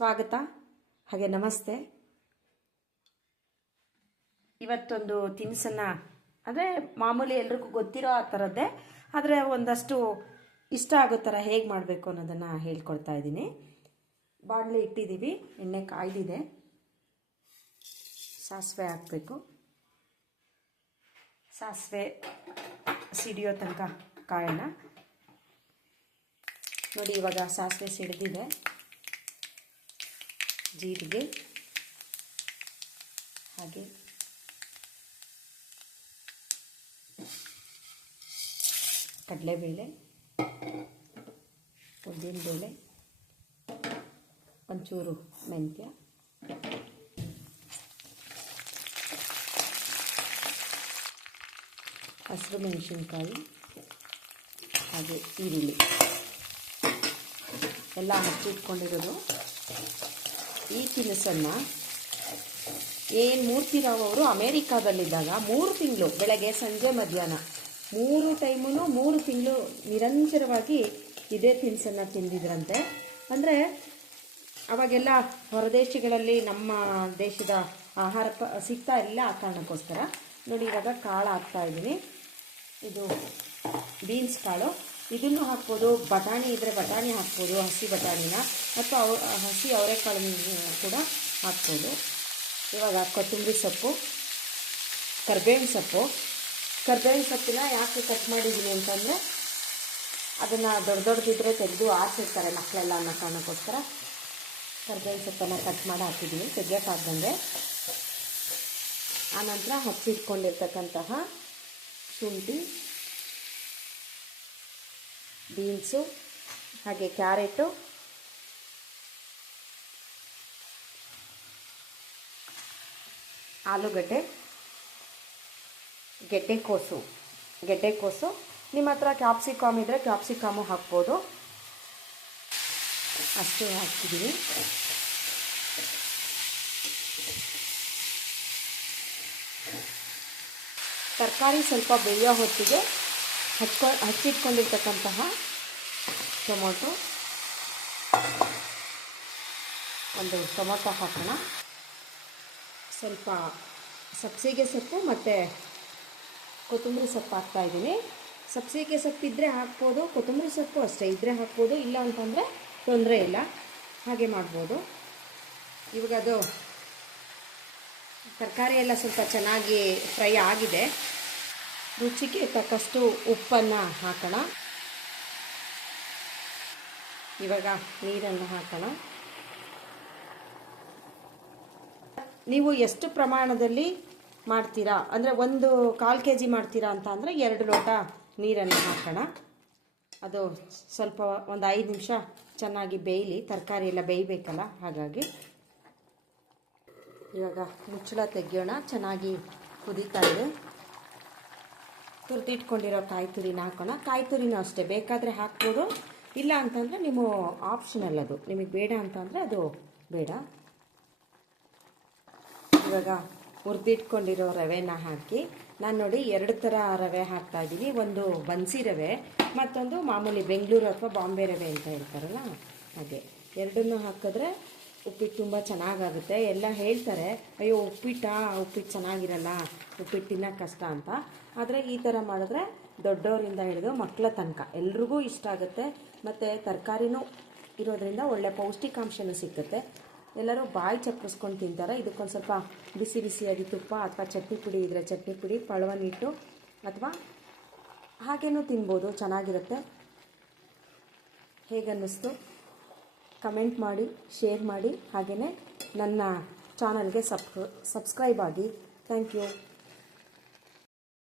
ಸ್ವಾಗತ. ಹಾಗೆ ನಮಸ್ತೆ. ಇವತ್ತೊಂದು ತಿನಿಸನ್ನು, ಅಂದರೆ ಮಾಮೂಲಿ ಎಲ್ರಿಗೂ ಗೊತ್ತಿರೋ ಆ ಥರದ್ದೇ, ಆದರೆ ಒಂದಷ್ಟು ಇಷ್ಟ ಆಗೋ ಥರ ಹೇಗೆ ಮಾಡಬೇಕು ಅನ್ನೋದನ್ನು ಹೇಳ್ಕೊಡ್ತಾ ಇದ್ದೀನಿ. ಬಾಣಲೆ ಇಟ್ಟಿದ್ದೀವಿ, ಎಣ್ಣೆ ಕಾಯ್ದಿದೆ. ಸಾಸಿವೆ ಹಾಕಬೇಕು. ಸಾಸಿವೆ ಸಿಡಿಯೋ ತನಕ ಕಾಯೋಣ. ನೋಡಿ ಇವಾಗ ಸಾಸಿವೆ ಸಿಡಿದಿದೆ. ಜೀರಿಗೆ ಹಾಗೆ ಕಡಲೆಬೇಳೆ ಉದ್ದಿನಬೇಳೆ ಒಂಚೂರು ಮೆಂತ್ಯ. ಹಸಿರು ಮೆಣಸಿನ್ಕಾಯಿ ಹಾಗೆ ಈರುಳ್ಳಿ. ಎಲ್ಲ ಹಚ್ಚಿಟ್ಕೊಂಡಿರೋದು ಈ ತಿನಿಸನ್ನು ಏನು ಮೂರ್ತಿರಾವ್ ಅವರು ಅಮೇರಿಕಾದಲ್ಲಿದ್ದಾಗ ಮೂರು ತಿಂಗಳು, ಬೆಳಗ್ಗೆ, ಸಂಜೆ, ಮಧ್ಯಾಹ್ನ ಮೂರು ಟೈಮೂ ಮೂರು ತಿಂಗಳು ನಿರಂತರವಾಗಿ ಇದೇ ತಿನಿಸನ್ನು ತಿಂದಿದ್ರಂತೆ. ಅಂದರೆ ಅವಾಗೆಲ್ಲ ಹೊರದೇಶಗಳಲ್ಲಿ ನಮ್ಮ ದೇಶದ ಆಹಾರ ಪ, ಸಿಗ್ತಾ ಇಲ್ಲ ಆ ಕಾರಣಕ್ಕೋಸ್ಕರ. ನೋಡಿ ಇವಾಗ ಕಾಳು ಹಾಕ್ತಾ ಇದ್ದೀನಿ. ಇದು ಬೀನ್ಸ್ ಕಾಳು. ಇದನ್ನು ಹಾಕ್ಬೋದು, ಬಟಾಣಿ ಇದ್ದರೆ ಬಟಾಣಿ ಹಾಕ್ಬೋದು, ಹಸಿ ಬಟಾಣಿನ ಅಥವಾ ಅವ, ಹಸಿ ಅವರೆಕಾಳನ್ನು ಕೂಡ ಹಾಕ್ಬೋದು. ಇವಾಗ ಕೊತ್ತಂಬರಿ ಸೊಪ್ಪು, ಕರ್ಬೇವಿನ ಸೊಪ್ಪು. ಕರ್ಬೇವಿನ ಸೊಪ್ಪಿನ ಯಾಕೆ ಕಟ್ ಮಾಡಿದ್ದೀನಿ ಅಂತಂದರೆ, ಅದನ್ನು ದೊಡ್ಡ ದೊಡ್ಡದಿದ್ದರೆ ತೆಗೆದು ಆರಿಸಿರ್ತಾರೆ ಮಕ್ಕಳೆಲ್ಲ ಅನ್ನೋ ಕಾರಣಕ್ಕೋಸ್ಕರ. ಕರ್ಬೇವಿನ ಸೊಪ್ಪನ್ನು ಕಟ್ ಮಾಡಿ ಹಾಕಿದ್ದೀನಿ ತೆಗಿಯೋಕ್ಕಾಗ್ದಂಗೆ ಆನಂತರ ಹಚ್ಚಿಟ್ಕೊಂಡಿರ್ತಕ್ಕಂತಹ ಶುಂಠಿ ಬೀನ್ಸು, ಹಾಗೆ ಕ್ಯಾರೆಟು. ಆಲೂಗಡ್ಡೆ, ಗೆಡ್ಡೆಕೋಸು. ಗೆಡ್ಡೆಕೋಸು, ನಿಮ್ಮ ಹತ್ರ ಕ್ಯಾಪ್ಸಿಕಾಮ್ ಇದ್ದರೆ ಕ್ಯಾಪ್ಸಿಕಾಮು ಹಾಕ್ಬೋದು. ಅಷ್ಟು ಹಾಕ್ತಿದ್ದೀವಿ ತರಕಾರಿ ಸ್ವಲ್ಪ ಬೇಯೋ ಹೊತ್ತಿಗೆ ಹಚ್ಕೊ, ಹಚ್ಚಿಟ್ಕೊಂಡಿರ್ತಕ್ಕಂತಹ ಟೊಮೊಟೊ. ಒಂದು ಟೊಮೊಟೊ ಹಾಕೋಣ. ಸ್ವಲ್ಪ ಸಬ್ಸಿಗೆ ಸೊಪ್ಪು ಮತ್ತು ಕೊತ್ತಂಬರಿ ಸೊಪ್ಪು ಹಾಕ್ತಾಯಿದ್ದೀನಿ ಸಬ್ಸಿಗೆ ಸೊಪ್ಪು ಇದ್ದರೆ ಹಾಕ್ಬೋದು, ಕೊತ್ತಂಬರಿ ಸೊಪ್ಪು ಅಷ್ಟೇ ಇದ್ದರೆ ಹಾಕ್ಬೋದು, ಇಲ್ಲ ಅಂತಂದರೆ ತೊಂದರೆ ಇಲ್ಲ. ಹಾಗೆ ಮಾಡ್ಬೋದು. ಇವಾಗ ಅದು ತರಕಾರಿ ಎಲ್ಲ ಸ್ವಲ್ಪ ಚೆನ್ನಾಗಿ ಫ್ರೈ ಆಗಿದೆ. ರುಚಿಗೆ ತಕ್ಕಷ್ಟು ಉಪ್ಪನ್ನು ಹಾಕೋಣ. ಇವಾಗ ನೀರನ್ನು ಹಾಕೋಣ. ನೀವು ಎಷ್ಟು ಪ್ರಮಾಣದಲ್ಲಿ ಮಾಡ್ತೀರಾ? ಅಂದರೆ ಒಂದು ಕಾಲು ಕೆ ಜಿ ಮಾಡ್ತೀರಾ ಅಂತ ಅಂದರೆ ಎರಡು ಲೋಟ ನೀರನ್ನು ಹಾಕೋಣ. ಅದು ಸ್ವಲ್ಪ ಒಂದು ಐದು ನಿಮಿಷ ಚೆನ್ನಾಗಿ ಬೇಯಲಿ. ತರಕಾರಿ ಎಲ್ಲ ಬೇಯಬೇಕಲ್ಲ ಹಾಗಾಗಿ. ಇವಾಗ ಮುಚ್ಚಳ ತೆಗಿಯೋಣ. ಚೆನ್ನಾಗಿ ಕುದೀತಾ ಇದೆ. ತುರಿದಿಟ್ಕೊಂಡಿರೋ ಕಾಯಿ ತುರಿನ ಹಾಕೋಣ. ಕಾಯಿ ತುರಿನೂ ಅಷ್ಟೇ. ಬೇಕಾದರೆ ಹಾಕ್ಬೋದು. ಇಲ್ಲ ಅಂತಂದರೆ ನಿಮ್ಮ ಆಪ್ಷನಲ್ ಅದು. ನಿಮಗೆ ಬೇಡ ಅಂತಂದರೆ ಅದು ಬೇಡ. ಇವಾಗ ಹುರಿದಿಟ್ಕೊಂಡಿರೋ ರವೆನ ಹಾಕಿ, ನಾನು ನೋಡಿ ಎರಡು ಥರ ರವೆ ಹಾಕ್ತಾ ಇದ್ದೀನಿ ಒಂದು ಬನ್ಸಿ ರವೆ, ಮತ್ತೊಂದು ಮಾಮೂಲಿ ಬೆಂಗಳೂರು ಅಥವಾ ಬಾಂಬೆ ರವೆ ಅಂತ ಹೇಳ್ತಾರಲ್ಲ, ಹಾಗೆ. ಎರಡನ್ನೂ ಹಾಕಿದ್ರೆ ಉಪ್ಪಿಟ್ಟು ತುಂಬ ಚೆನ್ನಾಗಾಗುತ್ತೆ. ಎಲ್ಲ ಹೇಳ್ತಾರೆ, ಅಯ್ಯೋ, ಉಪ್ಪಿಟ್ಟಾ? ಉಪ್ಪಿಟ್ಟು ಚೆನ್ನಾಗಿರಲ್ಲ. ಉಪ್ಪಿಟ್ಟು ತಿನ್ನೋಕೆ ಕಷ್ಟ ಅಂತ. ಆದರೆ ಈ ಥರ ಮಾಡಿದ್ರೆ ದೊಡ್ಡವರಿಂದ ಹಿಡಿದು ಮಕ್ಕಳ ತನಕ ಎಲ್ರಿಗೂ ಇಷ್ಟ ಆಗುತ್ತೆ. ಮತ್ತು ತರಕಾರಿನೂ ಇರೋದ್ರಿಂದ ಒಳ್ಳೆ ಪೌಷ್ಟಿಕಾಂಶನೂ ಸಿಗುತ್ತೆ. ಎಲ್ಲರೂ ಬಾಯಿ ಚಪ್ಪರಿಸ್ಕೊಂಡು ತಿಂತಾರೆ. ಇದಕ್ಕೊಂದು ಸ್ವಲ್ಪ ಬಿಸಿ ಬಿಸಿಯಾಗಿ ತುಪ್ಪ ಅಥವಾ ಚಟ್ನಿ ಪುಡಿ ಇದ್ದರೆ ಚಟ್ನಿ ಪುಡಿ ಪಳವನ್ನಿಟ್ಟು ಅಥವಾ ಹಾಗೇನೂ ತಿನ್ಬೋದು. ಚೆನ್ನಾಗಿರುತ್ತೆ. ಹೇಗನ್ನಿಸ್ತು? ಕಮೆಂಟ್ ಮಾಡಿ ಶೇರ್ ಮಾಡಿ ಹಾಗೆಯೇ ನನ್ನ ಚಾನಲ್ಗೆ ಸಬ್ ಸಬ್ಸ್ಕ್ರೈಬ್ ಆಗಿ. Thank you